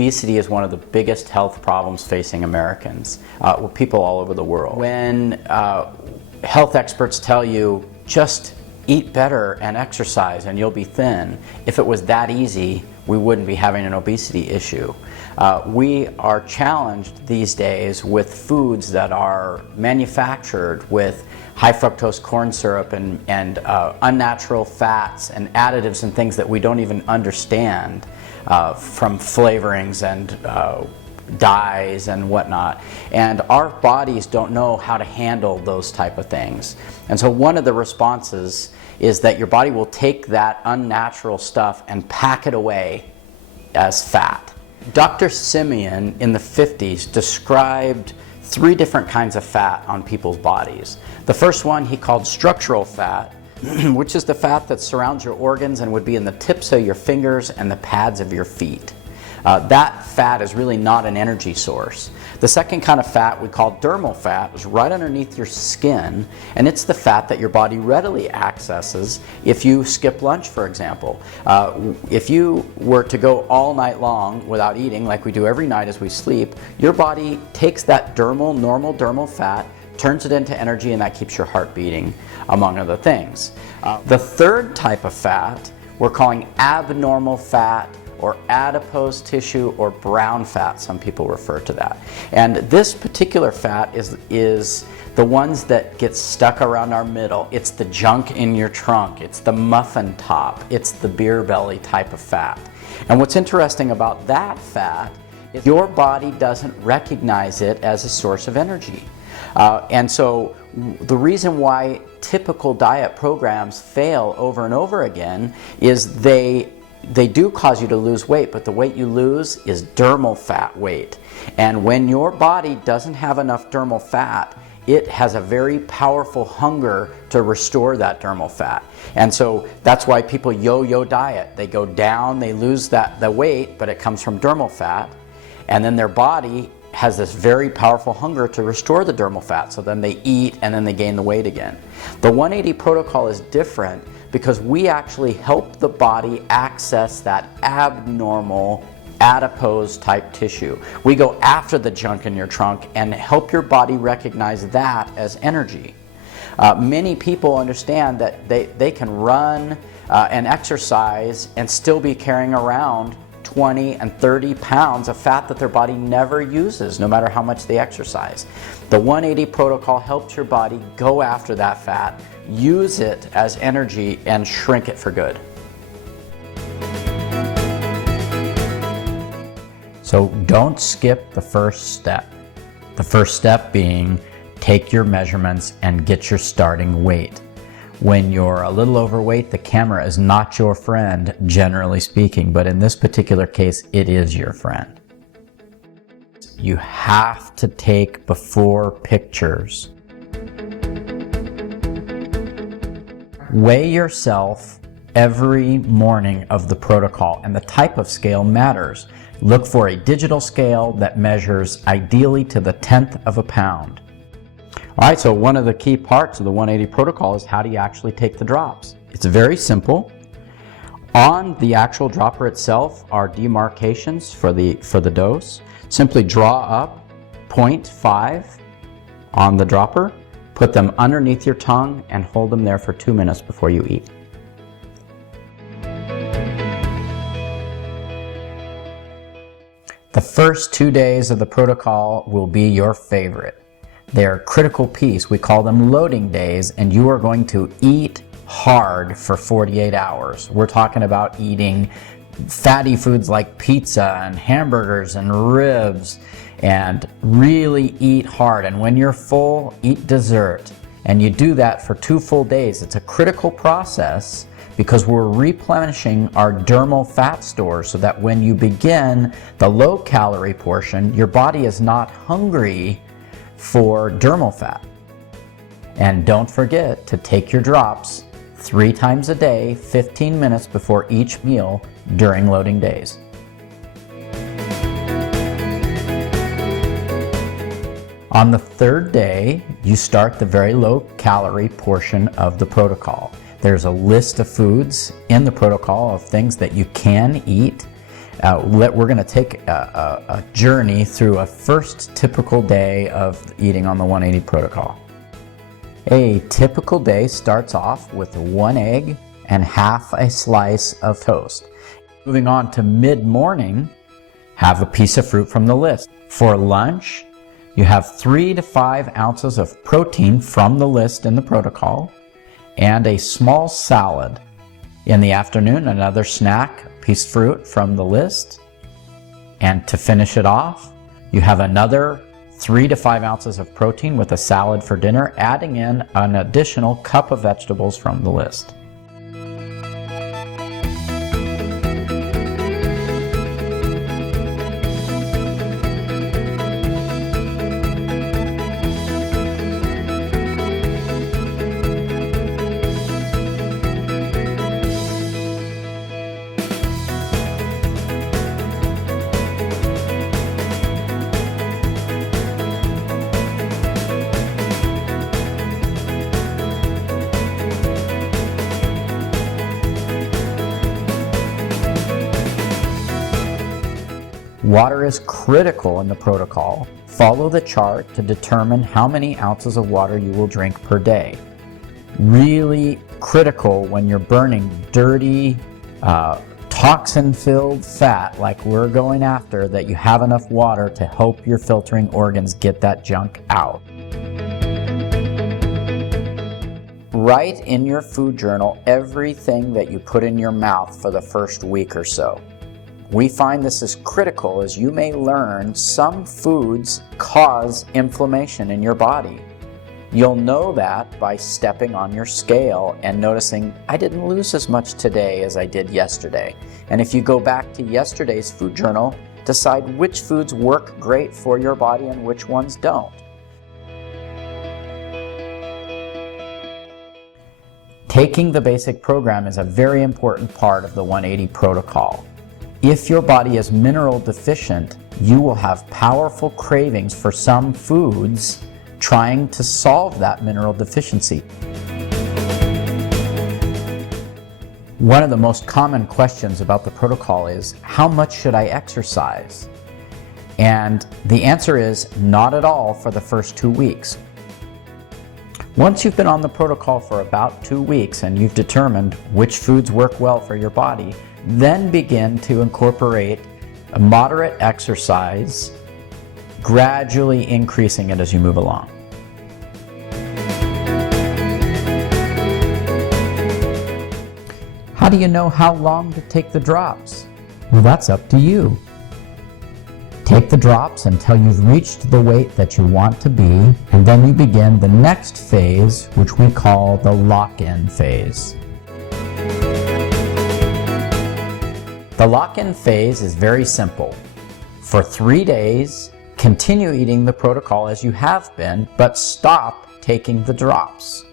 obesity is one of the biggest health problems facing Americans, people all over the world. When health experts tell you, just eat better and exercise and you'll be thin, if it was that easy, we wouldn't be having an obesity issue. We are challenged these days with foods that are manufactured with high fructose corn syrup and unnatural fats and additives and things that we don't even understand, from flavorings and dyes and whatnot. And our bodies don't know how to handle those type of things. And so one of the responses is that your body will take that unnatural stuff and pack it away as fat. Dr. Simeon in the 50s described 3 different kinds of fat on people's bodies. The first one he called structural fat, which is the fat that surrounds your organs and would be in the tips of your fingers and the pads of your feet. That fat is really not an energy source. The second kind of fat we call dermal fat is right underneath your skin, and it's the fat that your body readily accesses if you skip lunch, for example. If you were to go all night long without eating, like we do every night as we sleep, your body takes that normal dermal fat, turns it into energy, and that keeps your heart beating, among other things. The third type of fat we're calling abnormal fat, or adipose tissue, or brown fat, some people refer to that. And this particular fat is the ones that get stuck around our middle. It's the junk in your trunk, it's the muffin top, it's the beer belly type of fat. And what's interesting about that fat is your body doesn't recognize it as a source of energy. And so the reason why typical diet programs fail over and over again is they do cause you to lose weight, but the weight you lose is dermal fat weight. And when your body doesn't have enough dermal fat, it has a very powerful hunger to restore that dermal fat. And so that's why people yo-yo diet. They go down, they lose the weight, but it comes from dermal fat, and then their body has this very powerful hunger to restore the dermal fat, so then they eat and then they gain the weight again. The 180 protocol is different because we actually help the body access that abnormal adipose type tissue. We go after the junk in your trunk and help your body recognize that as energy. Many people understand that they can run and exercise and still be carrying around 20 and 30 pounds of fat that their body never uses, no matter how much they exercise. The 180 protocol helps your body go after that fat, use it as energy, and shrink it for good. So don't skip the first step. The first step being take your measurements and get your starting weight. When you're a little overweight, the camera is not your friend, generally speaking, but in this particular case, it is your friend. You have to take before pictures. Weigh yourself every morning of the protocol, and the type of scale matters. Look for a digital scale that measures ideally to the 1/10 of a pound. All right, so one of the key parts of the 180 protocol is how do you actually take the drops? It's very simple. On the actual dropper itself are demarcations for the dose. Simply draw up 0.5 on the dropper, put them underneath your tongue, and hold them there for 2 minutes before you eat. The first 2 days of the protocol will be your favorite. They're a critical piece. We call them loading days, and you are going to eat hard for 48 hours. We're talking about eating fatty foods like pizza and hamburgers and ribs, and really eat hard. And when you're full, eat dessert. And you do that for 2 full days. It's a critical process because we're replenishing our dermal fat stores so that when you begin the low calorie portion, your body is not hungry for dermal fat. And don't forget to take your drops 3 times a day, 15 minutes before each meal during loading days. On the 3rd day, you start the very low calorie portion of the protocol. There's a list of foods in the protocol of things that you can eat. We're going to take a journey through a first typical day of eating on the 180 protocol. A typical day starts off with 1 egg and half a slice of toast. Moving on to mid-morning, have a piece of fruit from the list. For lunch, you have 3 to 5 ounces of protein from the list in the protocol and a small salad. In the afternoon, another snack, a piece of fruit from the list. And to finish it off, you have another 3 to 5 ounces of protein with a salad for dinner, adding in an additional cup of vegetables from the list. Water is critical in the protocol. Follow the chart to determine how many ounces of water you will drink per day. Really critical when you're burning dirty, toxin-filled fat like we're going after, that you have enough water to help your filtering organs get that junk out. Write in your food journal everything that you put in your mouth for the first week or so. We find this is critical as you may learn some foods cause inflammation in your body. You'll know that by stepping on your scale and noticing, I didn't lose as much today as I did yesterday. And if you go back to yesterday's food journal, decide which foods work great for your body and which ones don't. Taking the basic program is a very important part of the 180 protocol. If your body is mineral deficient, you will have powerful cravings for some foods trying to solve that mineral deficiency. One of the most common questions about the protocol is, how much should I exercise? And the answer is not at all for the first 2 weeks. Once you've been on the protocol for about 2 weeks and you've determined which foods work well for your body, then begin to incorporate a moderate exercise, gradually increasing it as you move along. How do you know how long to take the drops? Well, that's up to you. Take the drops until you've reached the weight that you want to be, and then you begin the next phase, which we call the lock-in phase. The lock-in phase is very simple. For 3 days, continue eating the protocol as you have been, but stop taking the drops.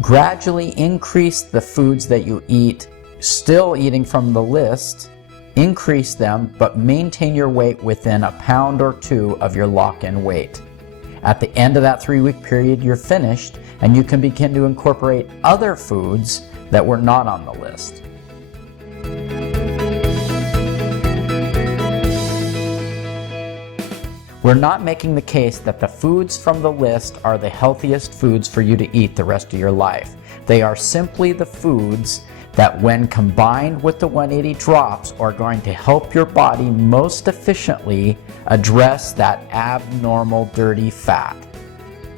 Gradually increase the foods that you eat, still eating from the list, increase them, but maintain your weight within a pound or 2 of your lock-in weight. At the end of that 3-week period, you're finished, and you can begin to incorporate other foods that were not on the list. We're not making the case that the foods from the list are the healthiest foods for you to eat the rest of your life. They are simply the foods that, when combined with the 180 drops, are going to help your body most efficiently address that abnormal dirty fat.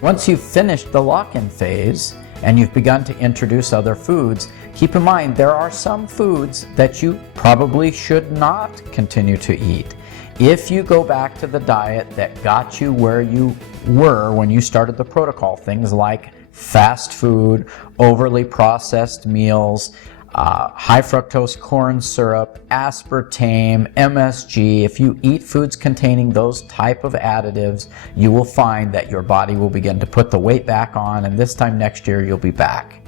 Once you've finished the lock-in phase and you've begun to introduce other foods, keep in mind there are some foods that you probably should not continue to eat. If you go back to the diet that got you where you were when you started the protocol, things like fast food, overly processed meals, high fructose corn syrup, aspartame, MSG, if you eat foods containing those type of additives, you will find that your body will begin to put the weight back on, and this time next year you'll be back.